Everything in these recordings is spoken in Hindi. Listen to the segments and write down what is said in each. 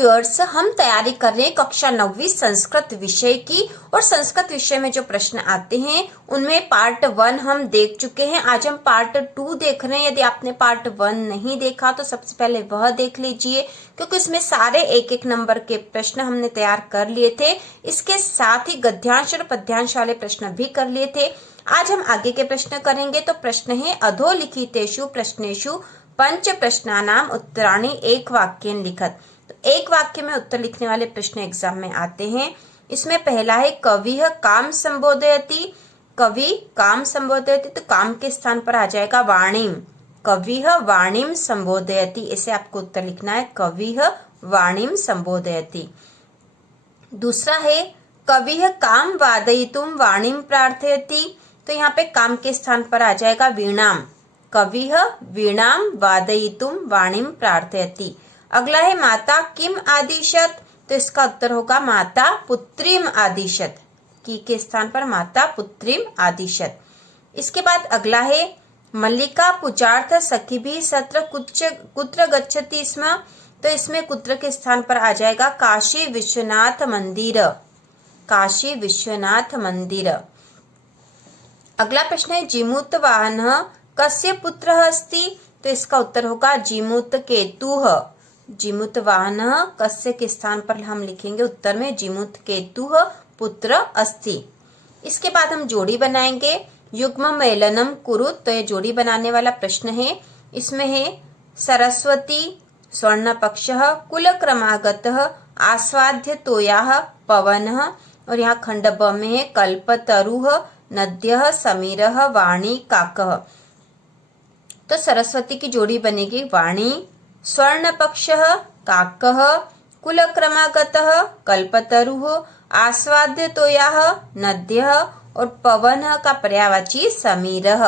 व्यूअर्स, हम तैयारी कर रहे हैं कक्षा 9वीं संस्कृत विषय की। और संस्कृत विषय में जो प्रश्न आते हैं उनमें पार्ट 1 हम देख चुके हैं। आज हम पार्ट 2 देख रहे हैं। यदि आपने पार्ट 1 नहीं देखा तो सबसे पहले वह देख लीजिए, क्योंकि उसमें सारे एक एक नंबर के प्रश्न हमने तैयार कर लिए थे। इसके साथ ही गद्यांश और पद्यांश वाले प्रश्न भी कर लिए थे। आज हम आगे के प्रश्न करेंगे। तो प्रश्न है, अधोलिखितेषु प्रश्नेषु पंच प्रश्नानाम उत्तराणि एक वाक्येन लिखत। तो एक वाक्य में उत्तर लिखने वाले प्रश्न एग्जाम में आते हैं। इसमें पहला है, कविः काम संबोधयति। कवि काम संबोधयति, तो काम के स्थान पर आ जाएगा वाणीम। कविः वाणीम संबोधयति, ऐसे आपको उत्तर लिखना है, कविः वाणीम संबोधयति। दूसरा है, कविः काम वादयितुम वाणीम प्रार्थयति। तो यहाँ पे काम के स्थान पर आ जाएगा वीणाम। कविः वीणाम वादयितुम वाणीम प्रार्थयति। अगला है, माता किम आदिशत। तो इसका उत्तर होगा माता पुत्रीम आदिशत। की के स्थान पर माता पुत्रीम आदिशत। इसके बाद अगला है, मल्लिका पूजार्थ सखीभिः सत्र कुत्र गच्छति स्म। तो इसमें कुत्र के स्थान पर आ जाएगा काशी विश्वनाथ मंदिर। काशी विश्वनाथ मंदिर। अगला प्रश्न है, जीमूत वाहनः कस्य पुत्रः अस्ति। तो इसका उत्तर होगा जीमूत केतुः। जीमूत वाहनः कस्य के स्थान पर हम लिखेंगे उत्तर में जीमूत केतुः पुत्र अस्ति। इसके बाद हम जोड़ी बनाएंगे। युग्म मेलनम कुरुत। तो ये जोड़ी बनाने वाला प्रश्न है। इसमें है, सरस्वती स्वर्ण पक्षः कुल क्रमागतः आस्वाद्य तोयाः पवनः। और यहाँ खंड ब में है, कल्पतरुः नद्यः समीरः वाणी काकः। तो सरस्वती की जोड़ी बनेगी वाणी स्वर्ण पक्षः काकः कुल क्रमागतः कल्पतरुः आस्वाद्य तोयाः नद्यः और पवन का पर्यायवाची समीरः।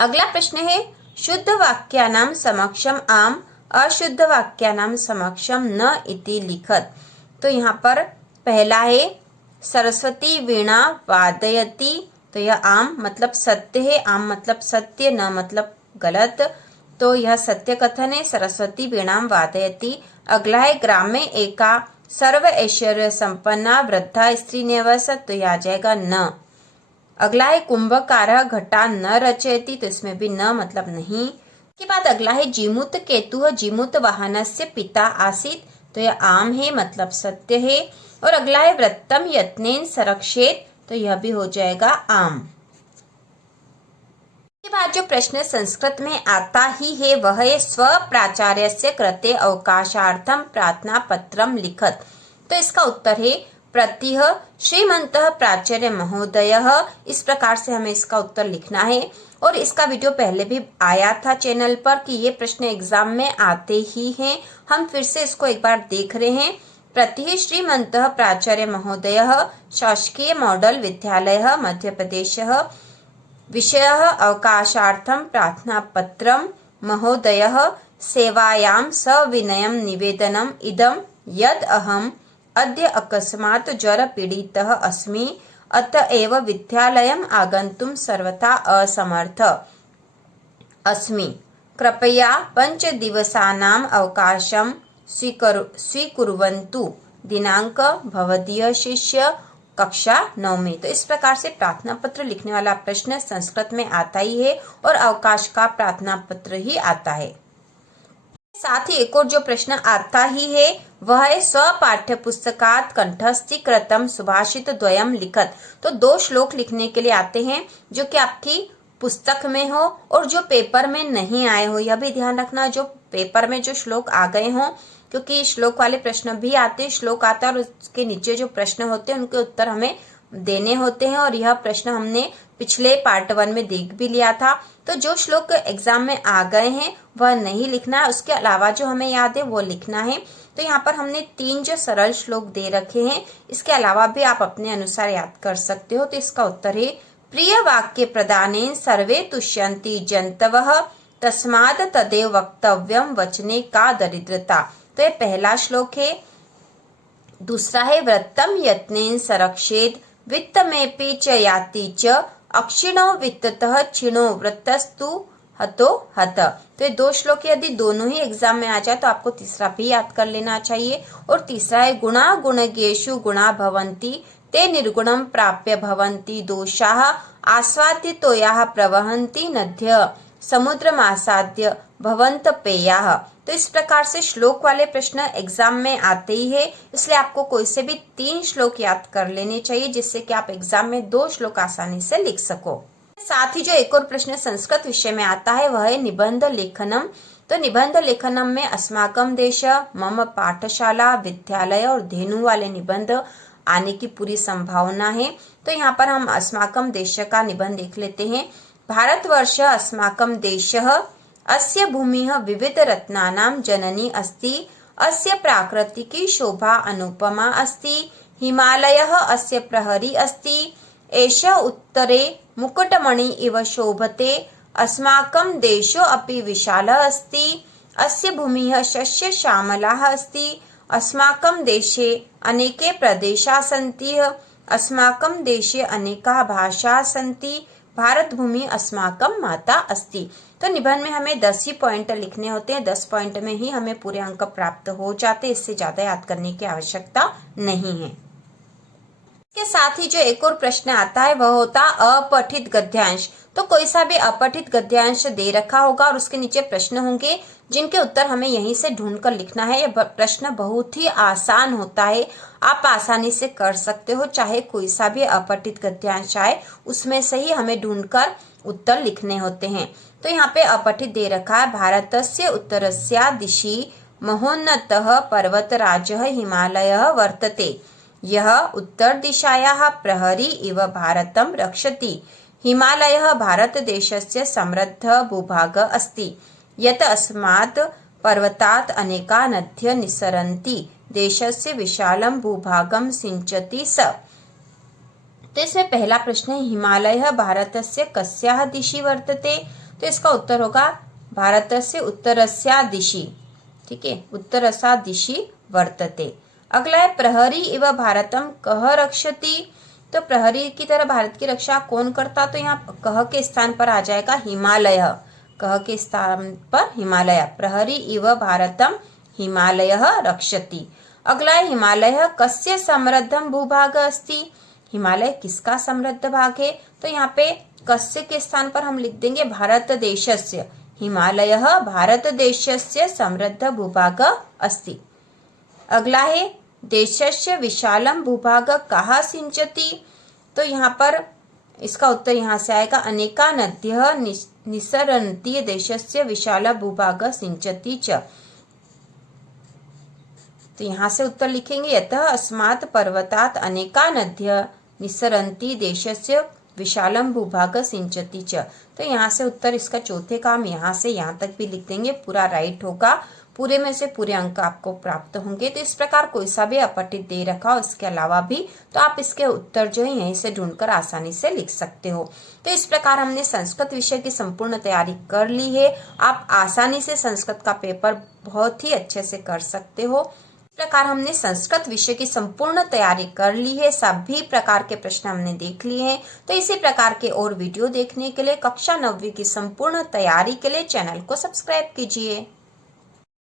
अगला प्रश्न है, शुद्ध वाक्यानां समक्षम आम अशुद्ध वाक्यानां समक्षम न इति लिखत। तो यहाँ पर पहला है, सरस्वती वीणा वादयति। तो यह आम मतलब सत्य है, आम मतलब सत्य, न मतलब गलत। तो यह सत्य कथन है, सरस्वती वीणाम वादयति। अगला है, ग्रामे एका सर्व ऐश्वर्य संपन्ना वृद्धा स्त्री निवसत। तो यह आ जाएगा न। अगला है, कुंभकारः घटा न रचयति। तो इसमें भी न मतलब नहीं। के बाद अगला है, जीमूत केतुः जीमूत वाहनस्य पिता आसीत। तो यह आम है मतलब सत्य है। और अगला है, व्रतम यत्नेन संरक्षेत। तो यह भी हो जाएगा आम। के बाद जो प्रश्न संस्कृत में आता ही है वह है, स्व प्राचार्यस्य कृते अवकाशार्थम प्रार्थना पत्रम लिखत। तो इसका उत्तर है, प्रतिः श्रीमन्तः प्राचार्य महोदयः। इस प्रकार से हमें इसका उत्तर लिखना है। और इसका वीडियो पहले भी आया था चैनल पर कि ये प्रश्न एग्जाम में आते ही हैं। हम फिर से इसको एक बार देख रहे हैं। प्रतिः श्रीमन्तः प्राचार्य महोदयः शासकीय मॉडल विद्यालयः मध्य प्रदेशः विषयः अवकाशार्थं प्रार्थना पत्रं महोदयः सेवायां सविनयं निवेदनम् इदं यद् अहम् अद्य अकस्मात् ज्वर पीडितः अस्मि अतएव विद्यालयम् आगन्तुं सर्वथा असमर्थ अस्मि। कृपया 5 दिवसानाम् अवकाशं स्वीकुर्वन्तु। दिनांक भवदीय शिष्य कक्षा 9 में। तो इस प्रकार से प्रार्थना पत्र लिखने वाला प्रश्न संस्कृत में आता ही है और अवकाश का प्रार्थना पत्र ही आता है। साथ ही एक और जो प्रश्न आता ही है वह है, स्व पाठ्य पुस्तकात् कंठस्थीकृतं सुभाषित द्वयम लिखत। तो 2 श्लोक लिखने के लिए आते हैं जो कि आपकी पुस्तक में हो और जो पेपर में नहीं आए हो। यह भी ध्यान रखना, जो पेपर में जो श्लोक आ गए हों, क्योंकि श्लोक वाले प्रश्न भी आते हैं। श्लोक आता है और उसके नीचे जो प्रश्न होते हैं उनके उत्तर हमें देने होते हैं। और यह प्रश्न हमने पिछले पार्ट 1 में देख भी लिया था। तो जो श्लोक एग्जाम में आ गए हैं वह नहीं लिखना है, उसके अलावा जो हमें याद है वो लिखना है। तो यहाँ पर हमने 3 जो सरल श्लोक दे रखे हैं, इसके अलावा भी आप अपने अनुसार याद कर सकते हो। तो इसका उत्तर है, प्रिय वाक्य प्रदानेन सर्वे तुष्यन्ति जन्तवः तस्माद् तदेव वक्तव्यम वचने का दरिद्रता। तो ये पहला श्लोक है। दूसरा है, व्रतम यत्नेन संरक्षेत वित्तमेपि च याति च अक्षिणो वित्ततः क्षीणो वृत्तस्तु हतो हत। तो ये 2 श्लोक यदि दोनों ही एग्जाम में आ जाए तो आपको तीसरा भी याद कर लेना चाहिए। और तीसरा है गुणा गुणज्ञेषु गुणा भवन्ति ते निर्गुणम प्राप्य भवन्ति दोषाः आस्वादितोयाः प्रवहन्ति नद्य समुद्रमासाद्य भवन्त पेयाः। तो इस प्रकार से श्लोक वाले प्रश्न एग्जाम में आते ही है, इसलिए आपको कोई से भी 3 श्लोक याद कर लेने चाहिए जिससे कि आप एग्जाम में 2 श्लोक आसानी से लिख सको। साथ ही जो एक और प्रश्न संस्कृत विषय में आता है वह है निबंध लेखनम। तो निबंध लेखनम में अस्माकम देश, मम पाठशाला, विद्यालय और धेनु वाले निबंध आने की पूरी संभावना है। तो यहाँ पर हम अस्माकम देश का निबंध देख लेते हैं। भारतवर्ष अस्माकं देशः अस्य भूमिः विविध रत्नानां जननी अस्ति। अस्य प्राकृतिकी शोभा अनुपमा अस्ति। हिमालयः अस्य प्रहरी अस्ति। एषः उत्तरे मुकुटमणि इव शोभते। अस्माकं देशो अपि विशालः अस्ति। अस्य भूमिः शस्य श्यामलाः अस्ति। अस्माकं देशे अनेके प्रदेशाः सन्ति। अस्माकं देशे अनेकाः भाषाः सन्ति। भारत भूमि अस्माकं माता अस्ति। तो निबंध में हमें 10 ही पॉइंट लिखने होते हैं। 10 पॉइंट में ही हमें पूरे अंक प्राप्त हो जाते हैं, इससे ज्यादा याद करने की आवश्यकता नहीं है। इसके साथ ही जो एक और प्रश्न आता है वह होता अपठित गद्यांश। तो कोई सा भी अपठित गद्यांश दे रखा होगा और उसके नीचे प्रश्न होंगे जिनके उत्तर हमें यहीं से ढूंढकर लिखना है। यह प्रश्न बहुत ही आसान होता है, आप आसानी से कर सकते हो। चाहे कोई सा भी अपठित गद्यांश आए उसमें से ही हमें ढूंढकर उत्तर लिखने होते हैं। तो यहाँ पे अपठित दे रखा है भारतस्य उत्तरस्या दिशि महोन्नतः पर्वतराजः हिमालयः वर्तते। यह उत्तर दिशायाः प्रहरी इव भारतं रक्षति। हिमालयः भारतदेशस्य समृद्ध भूभाग अस्ति। यत् अस्मात् पर्वतात् अनेका नद्यः निस्सरन्ति। देशस्य विशालं भूभागं सिंचति स। तो इसमें पहला प्रश्न है हिमालयः भारतस्य कस्याः दिशि वर्तते। तो इसका उत्तर होगा भारतस्य उत्तरस्या दिशि। ठीक है, उत्तरस्या दिशि वर्तते। अगला है प्रहरी इव भारतम कः रक्षति। तो प्रहरी की तरह भारत की रक्षा कौन करता। तो यहाँ कह के स्थान पर आ जाएगा हिमालय। कह के स्थान पर हिमालय। प्रहरी इव भारतम हिमालयः रक्षति। अगला है हिमालय कस्य समृद्धम भूभाग अस्ति। हिमालय किसका समृद्ध भाग है। तो यहाँ पे कस्य के स्थान पर हम लिख देंगे भारत देशस्य। हिमालयः भारत देशस्य समृद्ध भूभाग अस्ति। अगला है देशस्य विशालम भूभाग कहाँ सिंचति। तो यहाँ पर इसका उत्तर यहाँ से आएगा अनेका नद्यः निस्सरन्ति देशस्य विशाल भूभाग सिंचति च। तो यहाँ से उत्तर लिखेंगे यतः अस्मात् पर्वतात् अनेका नद्यः निस्सरन्ति देशस्य विशालम भूभाग सिंचति च। तो यहाँ से उत्तर इसका चौथे का हम यहाँ से यहाँ तक भी लिख देंगे, पूरा राइट होगा। पूरे में से पूरे अंक आपको प्राप्त होंगे। तो इस प्रकार कोई सा भी अपठित दे रखा हो इसके अलावा भी तो आप इसके उत्तर जो है यहीं से ढूंढकर आसानी से लिख सकते हो। तो इस प्रकार हमने संस्कृत विषय की संपूर्ण तैयारी कर ली है। आप आसानी से संस्कृत का पेपर बहुत ही अच्छे से कर सकते हो। इस प्रकार हमने संस्कृत विषय की संपूर्ण तैयारी कर ली है। सभी प्रकार के प्रश्न हमने देख लिए हैं। तो इसी प्रकार के और वीडियो देखने के लिए कक्षा 9वीं की संपूर्ण तैयारी के लिए चैनल को सब्सक्राइब कीजिए।